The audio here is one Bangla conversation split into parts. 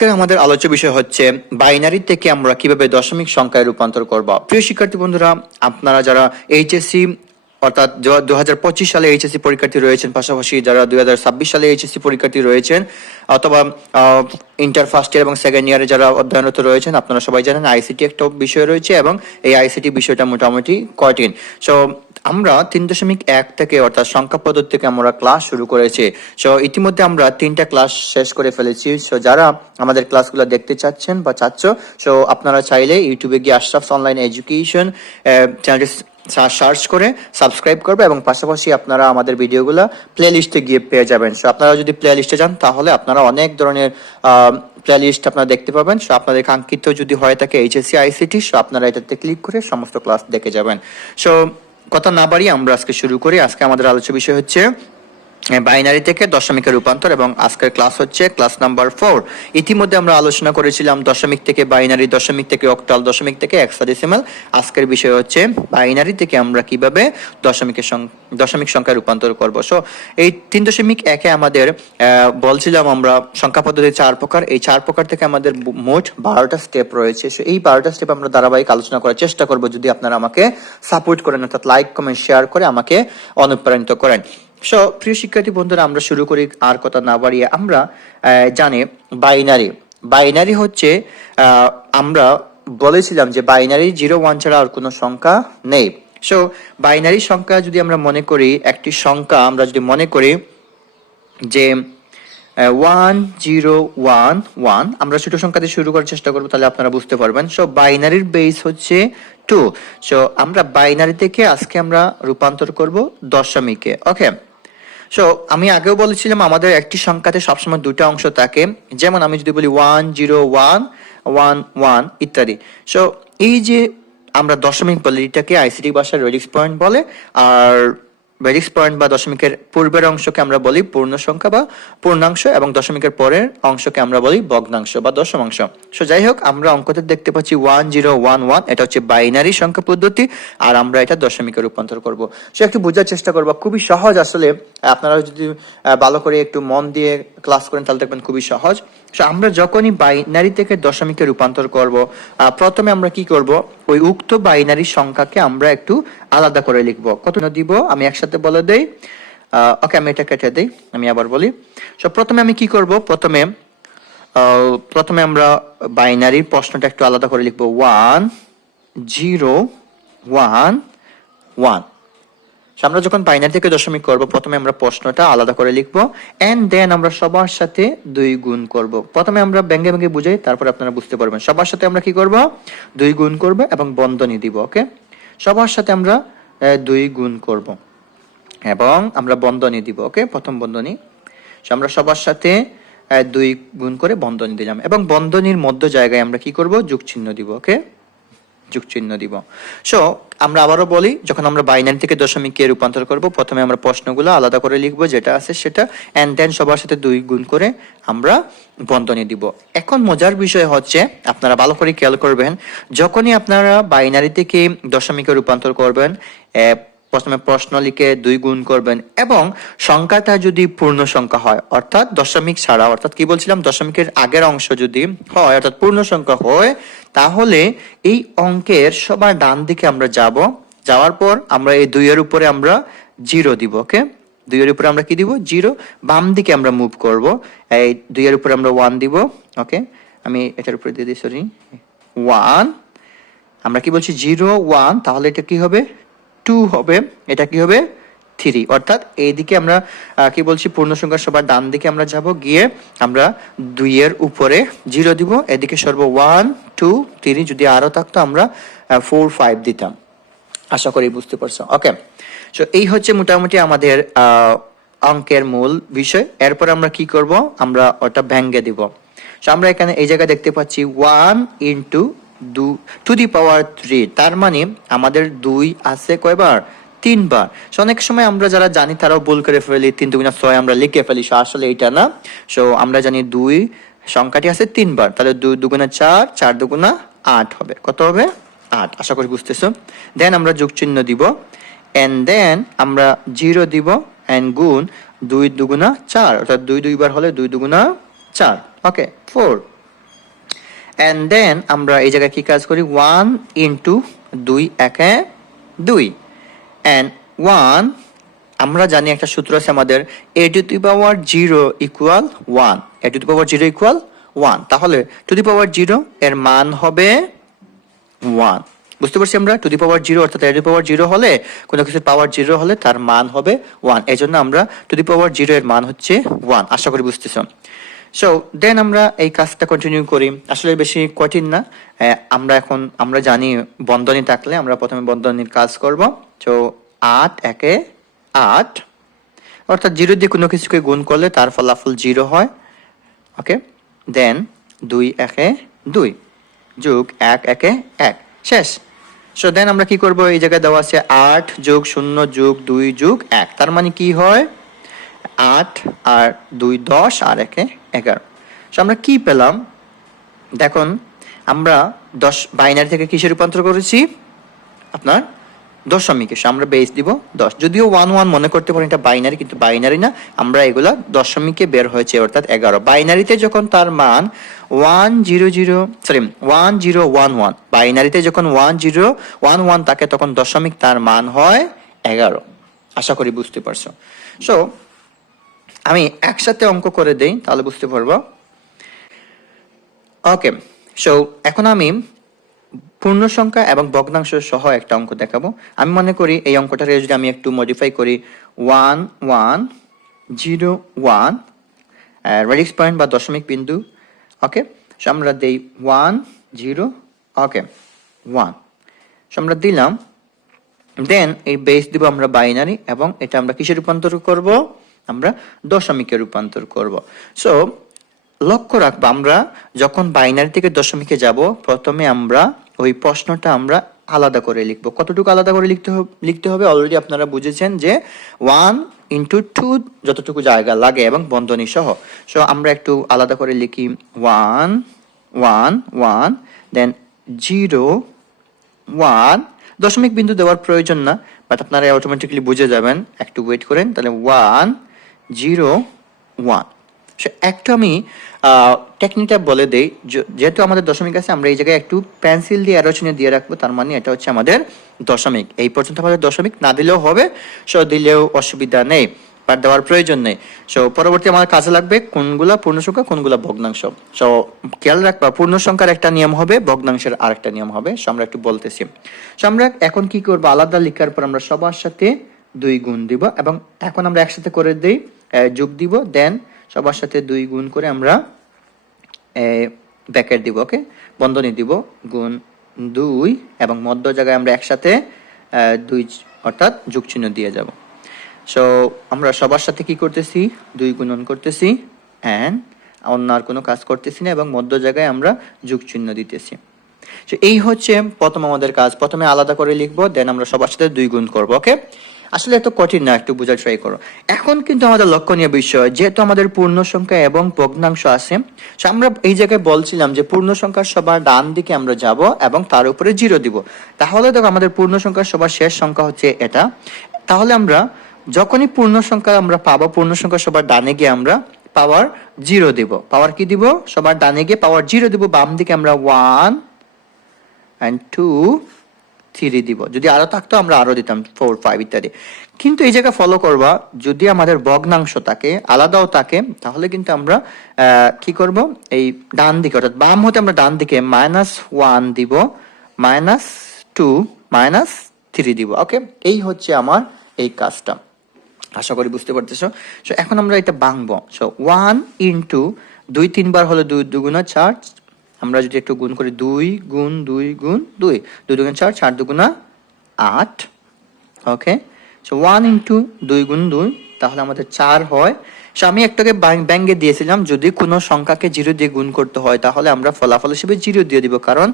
আমাদের আলোচ্য বিষয় হচ্ছে বাইনারি থেকে আমরা কীভাবে দশমিক সংখ্যায় রূপান্তর করব। প্রিয় শিক্ষার্থী বন্ধুরা, আপনারা যারা এইচএসসি অর্থাৎ দু হাজার পঁচিশ সালে এইচএসসি পরীক্ষার্থী রয়েছেন, পাশাপাশি যারা দুই হাজার ছাব্বিশ সালে এইচএসসি পরীক্ষার্থী রয়েছেন অথবা ইন্টার ফার্স্ট ইয়ার এবং সেকেন্ড ইয়ারে যারা অধ্যয়নরত রয়েছেন, আপনারা সবাই জানেন আইসিটি একটা বিষয় রয়েছে এবং এই আইসিটি বিষয়টা মোটামুটি কঠিন। সো আমরা তিন দশমিক এক থেকে অর্থাৎ সংখ্যা পদ্ধতি থেকে আমরা ক্লাস শুরু করেছি। সো ইতিমধ্যে আমরা তিনটা ক্লাস শেষ করে ফেলেছি। সো যারা আমাদের ক্লাসগুলো দেখতে চাচ্ছেন বা চাচ্ছ সো আপনারা চাইলে ইউটিউবে গিয়ে আশরাফস অনলাইন এডুকেশন চ্যানেলটি সার্চ করে, সাবস্ক্রাইব করবে এবং পাশাপাশি আপনারা আমাদের ভিডিওগুলো প্লে লিস্টে গিয়ে পেয়ে যাবেন। সো আপনারা যদি প্লে লিস্টে যান, তাহলে আপনারা অনেক ধরনের প্লে লিস্ট আপনারা দেখতে পাবেন। সো আপনাদের কাঙ্ক্ষিত যদি হয় থাকে এইচএসসি আইসিটি সো আপনারা এটাতে ক্লিক করে সমস্ত ক্লাস দেখে যাবেন। সো কথা না বাড়িয়ে আমরা আজকে শুরু করি। আজকে আমাদের আলোচ্য বিষয় হচ্ছে বাইনারি থেকে দশমিকের রূপান্তর এবং আজকের ক্লাস হচ্ছে ক্লাস নাম্বার ফোর ইতিমধ্যে আমরা আলোচনা করেছিলাম দশমিক থেকে বাইনারি দশমিক থেকে অক্টাল দশমিক থেকে এক্সাডেসিমাল আজকের বিষয় হচ্ছে বাইনারি থেকে আমরা কীভাবে দশমিকের দশমিক সংখ্যা রূপান্তর করব। সো এই তিন দশমিক একে আমাদের বলছিলাম আমরা সংখ্যা পদ্ধতি চার প্রকার। এই চার প্রকার থেকে আমাদের মোট বারোটা স্টেপ রয়েছে। সো এই বারোটা স্টেপ আমরা ধারাবাহিক আলোচনা করার চেষ্টা করব। যদি আপনারা আমাকে সাপোর্ট করেন, অর্থাৎ লাইক কমেন্ট শেয়ার করে আমাকে অনুপ্রাণিত করেন। সো, প্রিয় শিক্ষার্থী বন্ধুরা, আমরা শুরু করি আর কথা না বাড়িয়ে। আমরা জানি বাইনারি। বাইনারি হচ্ছে আমরা বলেছিলাম যে বাইনারি জিরো ওয়ান ছাড়া আর কোনো সংখ্যা নেই। সো, বাইনারি সংখ্যা যদি আমরা মনে করি, একটি সংখ্যা আমরা যদি মনে করি যে ওয়ান জিরো ওয়ান ওয়ান, আমরা ছোট সংখ্যা দিয়ে শুরু করার চেষ্টা করব, তাহলে আপনারা বুঝতে পারবেন। সো, বাইনারির বেস হচ্ছে টু সো, আমরা বাইনারি থেকে আজকে আমরা রূপান্তর করব দশমিকে। ওকে সো আমি আগেও বলেছিলাম, আমাদের একটি সংখ্যাতে সবসময় দুটো অংশ থাকে। যেমন আমি যদি বলি one zero one one one ইত্যাদি। সো এই যে আমরা দশমিক বলি, এটাকে আইসিটি ভাষার রেডিক্স পয়েন্ট বলে, আর ভেরিক্স পয়েন্ট বা দশমিকের পূর্বের অংশকে আমরা বলি পূর্ণ সংখ্যা বা পূর্ণাংশ এবং দশমিকের পরের অংশকে আমরা বলি ভগ্নাংশ বা দশমাংশ সো যাই হোক আমরা অঙ্কতে দেখতে পাচ্ছি ওয়ান জিরো ওয়ান ওয়ান এটা হচ্ছে বাইনারি সংখ্যা পদ্ধতি, আর আমরা এটা দশমিকে রূপান্তর করব। সে একটু বোঝার চেষ্টা করব, খুবই সহজ আসলে। আপনারা যদি ভালো করে একটু মন দিয়ে ক্লাস করেন, তাহলে দেখবেন খুবই সহজ। আমরা যখনই বাইনারি থেকে দশমিকে রূপান্তর করব প্রথমে আমরা কি করব? ওই উক্ত বাইনারি সংখ্যাকে আমরা একটু আলাদা করে লিখব। কত দিব? আমি একসাথে বলে দেই। ওকে আমি এটা কেটে দিই। আমি আবার বলি। সো প্রথমে আমি কি করব? প্রথমে প্রথমে আমরা বাইনারি প্রশ্নটা একটু আলাদা করে লিখব। ওয়ান জিরো ওয়ান ওয়ান আমরা যখন বাইনারি থেকে দশমিক করব, প্রথমে আমরা প্রশ্নটা আলাদা করে লিখব এন্ড দেন আমরা সবার সাথে দুই গুণ করব। প্রথমে আমরা ব্যঙ্গে ব্যঙ্গে বুঝাই, তারপর আপনারা বুঝতে পারবেন। সবার সাথে আমরা কি করব? দুই গুণ করব এবং বন্ধনী দিব ওকে সবার সাথে আমরা দুই গুণ করব। এবং আমরা বন্ধনী দিব ওকে প্রথম বন্ধনী। আমরা সবার সাথে দুই গুণ করে বন্ধনী দিলাম। এবং বন্ধনীর মধ্য জায়গায় আমরা কি করব? যুগ চিহ্ন দিব ওকে যুগ চিহ্ন দিব। সো আমরা আবারও বলি, যখন আমরা বাইনারি থেকে দশমিককে রূপান্তর করব, প্রথমে আমরা প্রশ্নগুলো আলাদা করে লিখব, যেটা আছে সেটা অ্যান্ড দেন সবার সাথে দুই গুণ করে আমরা বন্ধনী দিব। এখন মজার বিষয় হচ্ছে, আপনারা ভালো করে খেয়াল করবেন, যখনই আপনারা বাইনারি থেকে দশমিকে রূপান্তর করবেন প্রথমে প্রশ্ন লিখে দুই গুণ করবেন এবং সংখ্যাটা যদি পূর্ণ সংখ্যা হয়, অর্থাৎ দশমিক ছাড়া, অর্থাৎ কি বলছিলাম? দশমিকের আগের অংশ যদি হয়, অর্থাৎ পূর্ণ সংখ্যা হয়, তাহলে এই অঙ্কের সবার ডান দিকে আমরা যাব। যাওয়ার পর আমরা এই দুইয়ের উপরে আমরা জিরো দিব, ওকে? দুইয়ের উপরে আমরা কি দিব? জিরো। বাম দিকে আমরা মুভ করব। এই দুইয়ের উপরে আমরা ওয়ান দিব, ওকে? আমি এটার উপরে দিয়ে দিই সরি ওয়ান আমরা কি বলছি? জিরো ওয়ান তাহলে এটা কি হবে? টু হবে, এটা কি হবে? থ্রি অর্থাৎ এইদিকে আমরা কি বলছি, পূর্ণ সংখ্যার সবার ডান দিকে আমরা যাব, গিয়ে আমরা দুইয়ের উপরে জিরো দিব। এদিকে সর্ব ওয়ান টু থ্রি যদি আরও থাকতো আমরা ফোর ফাইভ দিতাম। আশা করি বুঝতে পারছ। ওকে সো এই হচ্ছে মোটামুটি আমাদের অঙ্কের মূল বিষয়। এরপর আমরা কি করব? আমরা ওটা ভেঙ্গে দিব। সো আমরা এখানে এই জায়গায় দেখতে পাচ্ছি one into two to the power three তার মানে আমাদের দুই আছে কয়বার? তিনবার। সো অনেক সময় আমরা যারা জানি, তারাও ভুল করে ফেলি, তিন দুগুণা ছয় আমরা লিখে ফেলি। সো আসলে এটা না। সো আমরা জানি দুই সংখ্যাটি আছে তিনবার। তাহলে দুই দুগুণা চার চার দুগুণা আট হবে। কত হবে? আট। আশা করি বুঝতেছো। দেন আমরা যোগ চিহ্ন দিব। অ্যান্ড দেন আমরা জিরো দিব। অ্যান্ড গুণ দুই দুগুণা চার। অর্থাৎ দুই দুইবার হলে দুই দুগুণা চার। ওকে ফোর অ্যান্ড দেন আমরা এই জায়গায় কি কাজ করি? ওয়ান ইন্টু দুই, একে দুই। অ্যান্ড ওয়ান আমরা জানি একটা সূত্র আছে আমাদের a to the power zero equal one a to the power zero equal one তাহলে টু দি পাওয়ার জিরো এর মান হবে ওয়ান বুঝতে পারছি আমরা? টু দি পাওয়ার জিরো অর্থাৎ এ টু পাওয়ার জিরো হলে, কোনো কিছুর পাওয়ার জিরো হলে তার মান হবে ওয়ান এই জন্য আমরা টু দি পাওয়ার জিরো এর মান হচ্ছে ওয়ান আশা করি বুঝতেছ। সো দেন আমরা এই কাজটা কন্টিনিউ করি। আসলে বেশি কঠিন না। আমরা এখন, আমরা জানি বন্ধনী থাকলে আমরা প্রথমে বন্ধনীর কাজ করব। তো আট, একে আট। অর্থাৎ জিরো দিয়ে কোনো কিছুকে গুণ করলে তার ফলাফল জিরো হয়। ওকে দেন দুই, একে দুই। যোগ এক, একে এক। শেষ। সো দেন আমরা কি করব? এই জায়গায় দেওয়া আছে আট যোগ শূন্য যোগ দুই যোগ এক। তার মানে কি হয়? আট আর দুই দশ আর একে এগারো। সো আমরা কি পেলাম? দেখুন, আমরা দশ বাইনারি থেকে কিসে রূপান্তর করেছি? আপনার দশমিকে আমরা বেস দিব দশ। যদিও ওয়ান ওয়ান মনে করতে পারেন এটা বাইনারি কিন্তু বাইনারি না। আমরা এগুলা দশমিকে বের হয়েছে, অর্থাৎ এগারো। বাইনারিতে যখন তার মান one zero zero sorry one zero one one বাইনারিতে যখন ওয়ান জিরো ওয়ান ওয়ান থাকে, তখন দশমিক তার মান হয় এগারো। আশা করি বুঝতে পারছ। সো আমি একসাথে অঙ্ক করে দেই, তাহলে বুঝতে পারব। ওকে সো এখন আমি পূর্ণ সংখ্যা এবং ভগ্নাংশ সহ একটা অঙ্ক দেখাবো। আমি মনে করি এই অঙ্কটাকে যদি আমি একটু মডিফাই করি one one zero one radix point বা দশমিক বিন্দু ওকে সো আমরা দেই one zero okay one so আমরা দিলাম দেন এই বেস দিব আমরা বাইনারি এবং এটা আমরা কিসে রূপান্তর করব? আমরা দশমিকে রূপান্তর করব। সো লক্ষ্য রাখব আমরা, যখন বাইনারি থেকে দশমিকে যাব, প্রথমে আমরা ওই প্রশ্নটা আমরা আলাদা করে লিখব। কতটুকু আলাদা করে লিখতে লিখতে হবে? অলরেডি আপনারা বুঝেছেন যে ওয়ান ইন্টু টু যতটুকু জায়গা লাগে এবং বন্ধনী সহ। সো আমরা একটু আলাদা করে লিখি one one one then zero one দশমিক বিন্দু দেওয়ার প্রয়োজন না বাট আপনারা অটোমেটিক্যালি বুঝে যাবেন। একটু ওয়েট করেন, তাহলে ওয়ান জিরো, ওয়ান। একটু আমি টেকনিকটা বলে দেই যেহেতু আমাদের দশমিক আছে, আমরা এই জায়গায় একটু পেন্সিল দিয়ে চিহ্ন দিয়ে রাখব, তার মানে এটা হচ্ছে আমাদের দশমিক। এই পর্যন্ত আমাদের দশমিক না দিলেও হবে, সো দিলেও অসুবিধা নেই, বাট দেওয়ার প্রয়োজন নেই। সো, পরবর্তী আমাদের কাজে লাগবে কোনগুলা পূর্ণ সংখ্যা কোনগুলা ভগ্নাংশ। সো, খেয়াল রাখবা পূর্ণ সংখ্যার একটা নিয়ম হবে, ভগ্নাংশের আরেকটা নিয়ম হবে, সো আমরা একটু বলতেছি। সো, আমরা এখন কি করব? আলাদা লিখার পর আমরা সবার সাথে দুই গুণ দিব, এবং এখন আমরা একসাথে করে দিই যোগ দিব দেন সবার সাথে দুই গুণ করে আমরা ব্যাকেট দিব ওকে বন্ধনী দিব, গুণ দুই, এবং মধ্য জায়গায় আমরা একসাথে দুই, অর্থাৎ যোগ চিহ্ন দিয়ে যাব। সো আমরা সবার সাথে কি করতেছি? দুই গুণন করতেছি অ্যান্ড অন্য আর কোনো কাজ করতেছি না, এবং মধ্য জায়গায় আমরা যোগ চিহ্ন দিতেছি। তো এই হচ্ছে প্রথম আমাদের কাজ। প্রথমে আলাদা করে লিখব দেন আমরা সবার সাথে দুই গুণ করব ওকে আসলে এত কঠিন না, একটু বোঝার ট্রাই করো। এখন কিন্তু আমাদের লক্ষণীয় বিষয়, যেহেতু আমাদের পূর্ণ সংখ্যা এবং ভগ্নাংশ আছে আমরা এই জায়গায় বলছিলাম যে পূর্ণ সংখ্যার সবার ডান দিকে আমরা যাব এবং তার উপরে জিরো দিব। তাহলে দেখো আমাদের পূর্ণ সংখ্যার সবার শেষ সংখ্যা হচ্ছে এটা। তাহলে আমরা যখনই পূর্ণ সংখ্যা আমরা পাবো পূর্ণ সংখ্যা সবার ডানে গিয়ে আমরা পাওয়ার জিরো দিব। পাওয়ার কি দিব? সবার ডানে গিয়ে পাওয়ার জিরো দিব বাম দিকে আমরা ওয়ান অ্যান্ড টু থ্রি দিব। যদি আরও থাকতো, আমরা আরও দিতাম ফোর ফাইভ ইত্যাদি। কিন্তু এই জায়গা ফলো করবা, যদি আমাদের ভগ্নাংশ থাকে, আলাদাও থাকে, তাহলে কিন্তু আমরা কি করব? এই ডান দিকে, অর্থাৎ বাম হতে আমরা ডান দিকে মাইনাস ওয়ান দিব মাইনাস টু মাইনাস থ্রি দিব। ওকে এই হচ্ছে আমার এই কাজটা। আশা করি বুঝতে পারতেছো? সো এখন আমরা এটা ভাঙবো। সো ওয়ান ইন্টু দুই তিনবার হলো দুই, দুগুণা চার আমরা যদি একটু গুণ করি দুই গুণ দুই গুণ দুই। দুই দুগুণ চার চার দুগুণা আট। ওকে সো ওয়ান ইন্টু দুই গুণ দুই, তাহলে আমাদের চার হয়। সো আমি একটাকে ব্যাং- ব্যাঙ্গে দিয়েছিলাম, যদি কোনো সংখ্যাকে জিরো দিয়ে গুণ করতে হয়, তাহলে আমরা ফলাফল হিসেবে জিরো দিয়ে দিব, কারণ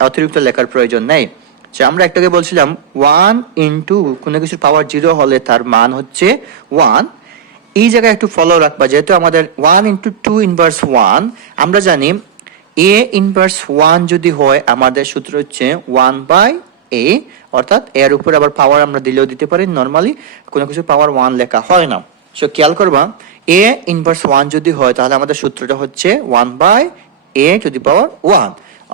অতিরিক্ত লেখার প্রয়োজন নেই। যে আমরা একটাকে বলছিলাম ওয়ান ইন্টু কোনো কিছুর পাওয়ার জিরো হলে তার মান হচ্ছে ওয়ান এই জায়গায় একটু ফলো রাখবা, যেহেতু আমাদের one into two inverse one আমরা জানি এ ইনভার্স ওয়ান যদি হয়, আমাদের সূত্র হচ্ছে ওয়ান বাই এ অর্থাৎ এর উপর আবার পাওয়ার আমরা দিলেও দিতে পারি নর্মালি কোনো কিছু পাওয়ার ওয়ান লেখা হয় না। সো খেয়াল করবা এ ইনভার্স ওয়ান যদি হয়, তাহলে আমাদের সূত্রটা হচ্ছে one by a to the power one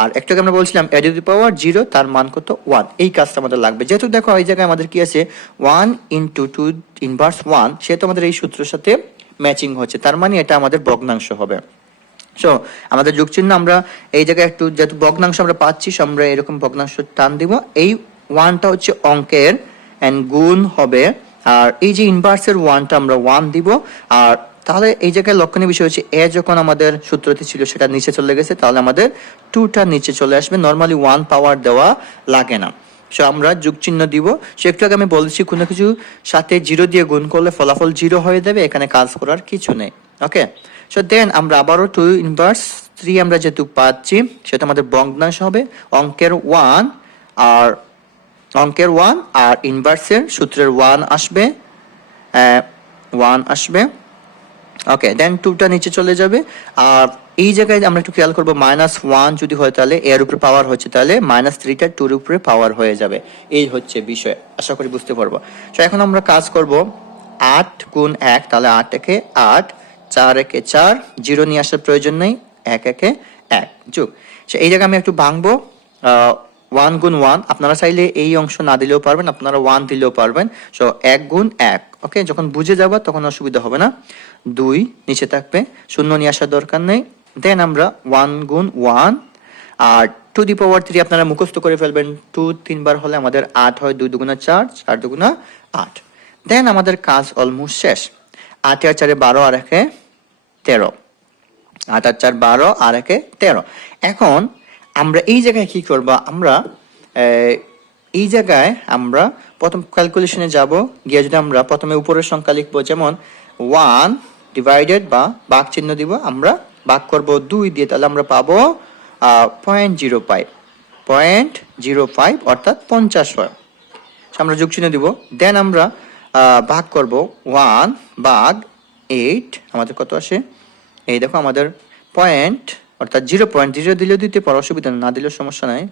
আর একটাকে আমরা বলছিলাম এ টু দি পাওয়ার জিরো তার মান কত? ওয়ান এই কাজটা আমাদের লাগবে। যেহেতু দেখো, এই জায়গায় আমাদের কি আছে? One into two inverse one সেহেতু আমাদের এই সূত্রের সাথে ম্যাচিং হচ্ছে। তার মানে এটা আমাদের ভগ্নাংশ হবে। সো আমাদের যোগ চিহ্ন আমরা এই জায়গায় একটু যেহেতু ভগ্নাংশ আমরা পাচ্ছি, so আমরা এরকম ভগ্নাংশ টান দিব। এই ওয়ানটা হচ্ছে অঙ্কের এন্ড গুণ হবে, আর এই যে ইনভার্সের ওয়ানটা আমরা ওয়ান দিব, আর তাহলে এই জায়গায় লক্ষণীয় বিষয় হচ্ছে, এ যখন আমাদের সূত্রটি ছিল সেটা নিচে চলে গেছে, তাহলে আমাদের টুটা নিচে চলে আসবে নর্মালি ওয়ান পাওয়ার দেওয়া লাগে না। সো আমরা যোগ চিহ্ন দিব। সে একটু আগে আমি বলেছি, কোনো কিছু সাথে জিরো দিয়ে গুণ করলে ফলাফল জিরো হয়ে যাবে, এখানে কাজ করার কিছু নেই ওকে সো দেন আমরা আবারও টু ইনভার্স থ্রি আমরা যেহেতু পাচ্ছি সেটা আমাদের ভগ্নাংশ হবে। অঙ্কের ওয়ান আর অঙ্কের ওয়ান আর ইনভার্সের সূত্রের ওয়ান আসবে। ওয়ান আসবে। ওকে দেন টুটা নিচে চলে যাবে। আর এই জায়গায় আমরা একটু খেয়াল করব মাইনাস ওয়ান যদি হয় তাহলে এর উপরে পাওয়ার হচ্ছে তাহলে মাইনাস থ্রিটা টুর উপরে পাওয়ার হয়ে যাবে। এই হচ্ছে বিষয়, আশা করি বুঝতে পারব। তো এখন আমরা কাজ করব আট গুণ এক, তাহলে আট একে আট। চার একে চার, জিরো নিয়ে আসার প্রয়োজন নেই, এক একে এক। যোগ সে এই জায়গায় আমি একটু ভাঙবো। ওয়ান গুণ ওয়ান আপনারা চাইলে এই অংশ না দিলেও পারবেন, আপনারা ওয়ান দিলেও পারবেন। সো, এক গুণ এক, ওকে? যখন বুঝে যাব, তখন অসুবিধা হবে না। দুই, নিচে থাকবে, শূন্য নিয়ে আসার দরকার নেই। দেন আমরা ওয়ান গুণ ওয়ান আর টু দি পাওয়ার থ্রি আপনারা মুখস্থ করে ফেলবেন। টু তিনবার হলে আমাদের আট হয়, দুই দুগুণা চার চার দুগুণা আট। দেন আমাদের কাজ অলমোস্ট শেষ। আট আর চারে বারো আর একে তেরো। আট আর চার বারো, আর একে তেরো। এখন আমরা এই জায়গায় কি করব? আমরা এই জায়গায় আমরা প্রথম ক্যালকুলেশনে যাব। গিয়ে যদি আমরা প্রথমে উপরের সংখ্যা লিখব, যেমন ওয়ান ডিভাইডেড বা বাঘ চিহ্ন দিব, আমরা ভাগ করব দুই দিয়ে, তাহলে আমরা পাবো point zero five point zero five অর্থাৎ পঞ্চাশ হয়। আমরা যোগ চিহ্ন দিব। দেন আমরা ভাগ করব ওয়ান ভাগ এইট আমাদের কত আসে? এই দেখো আমাদের পয়েন্ট অর্থাৎ জিরো পয়েন্ট জিরো দিলেও দিতে পারো, অসুবিধা না দিলেও সমস্যা নাই।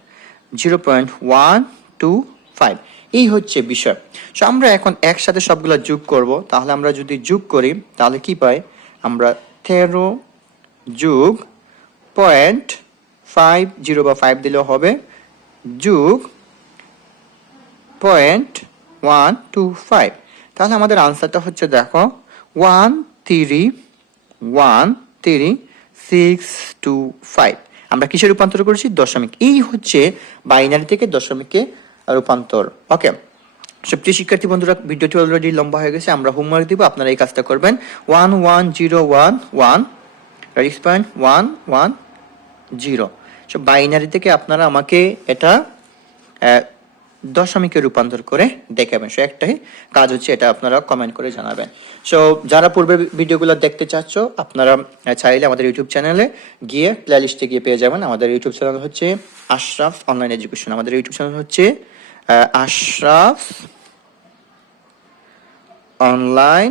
Zero point one two five এই হচ্ছে বিষয়। সো আমরা এখন একসাথে সবগুলো যোগ করব। তাহলে আমরা যদি যোগ করি, তাহলে কি পাই? আমরা তেরো যোগ পয়েন্ট ফাইভ জিরো বা ফাইভ দিলেও হবে। যোগ পয়েন্ট ওয়ান টু ফাইভ তাহলে আমাদের আনসারটা হচ্ছে দেখো one three one three six two five আমরা কিসে রূপান্তর করেছি? দশমিক. এই হচ্ছে বাইনারি থেকে দশমিকে রূপান্তর। ওকে সবচেয়ে শিক্ষার্থী বন্ধুরা, ভিডিওটি অলরেডি লম্বা হয়ে গেছে, আমরা হোমওয়ার্ক দিব, আপনারা এই কাজটা করবেন। One one zero one one six point one one zero so binary থেকে আপনারা আমাকে এটা দশমিকে রূপান্তর করে দেখাবেন। সো, একটাই কাজ হচ্ছে এটা আপনারা কমেন্ট করে জানাবেন। সো, যারা পূর্বের ভিডিওগুলো দেখতে চাচ্ছ, আপনারা চাইলে আমাদের ইউটিউব চ্যানেলে গিয়ে প্লে লিস্টে গিয়ে পেয়ে যাবেন। আমাদের ইউটিউব চ্যানেল হচ্ছে আশরাফ অনলাইন এডুকেশন আমাদের ইউটিউব চ্যানেল হচ্ছে আশরাফ অনলাইন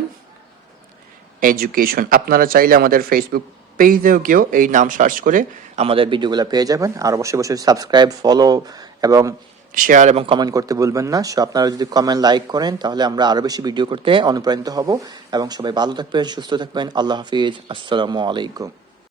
এডুকেশন আপনারা চাইলে আমাদের ফেসবুক পেজেও গিয়েও এই নাম সার্চ করে আমাদের ভিডিওগুলো পেয়ে যাবেন। আর অবশ্যই অবশ্যই সাবস্ক্রাইব ফলো এবং শেয়ার এবং কমেন্ট করতে ভুলবেন না। সো আপনারা যদি কমেন্ট লাইক করেন, তাহলে আমরা আরও বেশি ভিডিও করতে অনুপ্রাণিত হব। এবং সবাই ভালো থাকবেন, সুস্থ থাকবেন। আল্লাহ হাফিজ। আসসালামু আলাইকুম।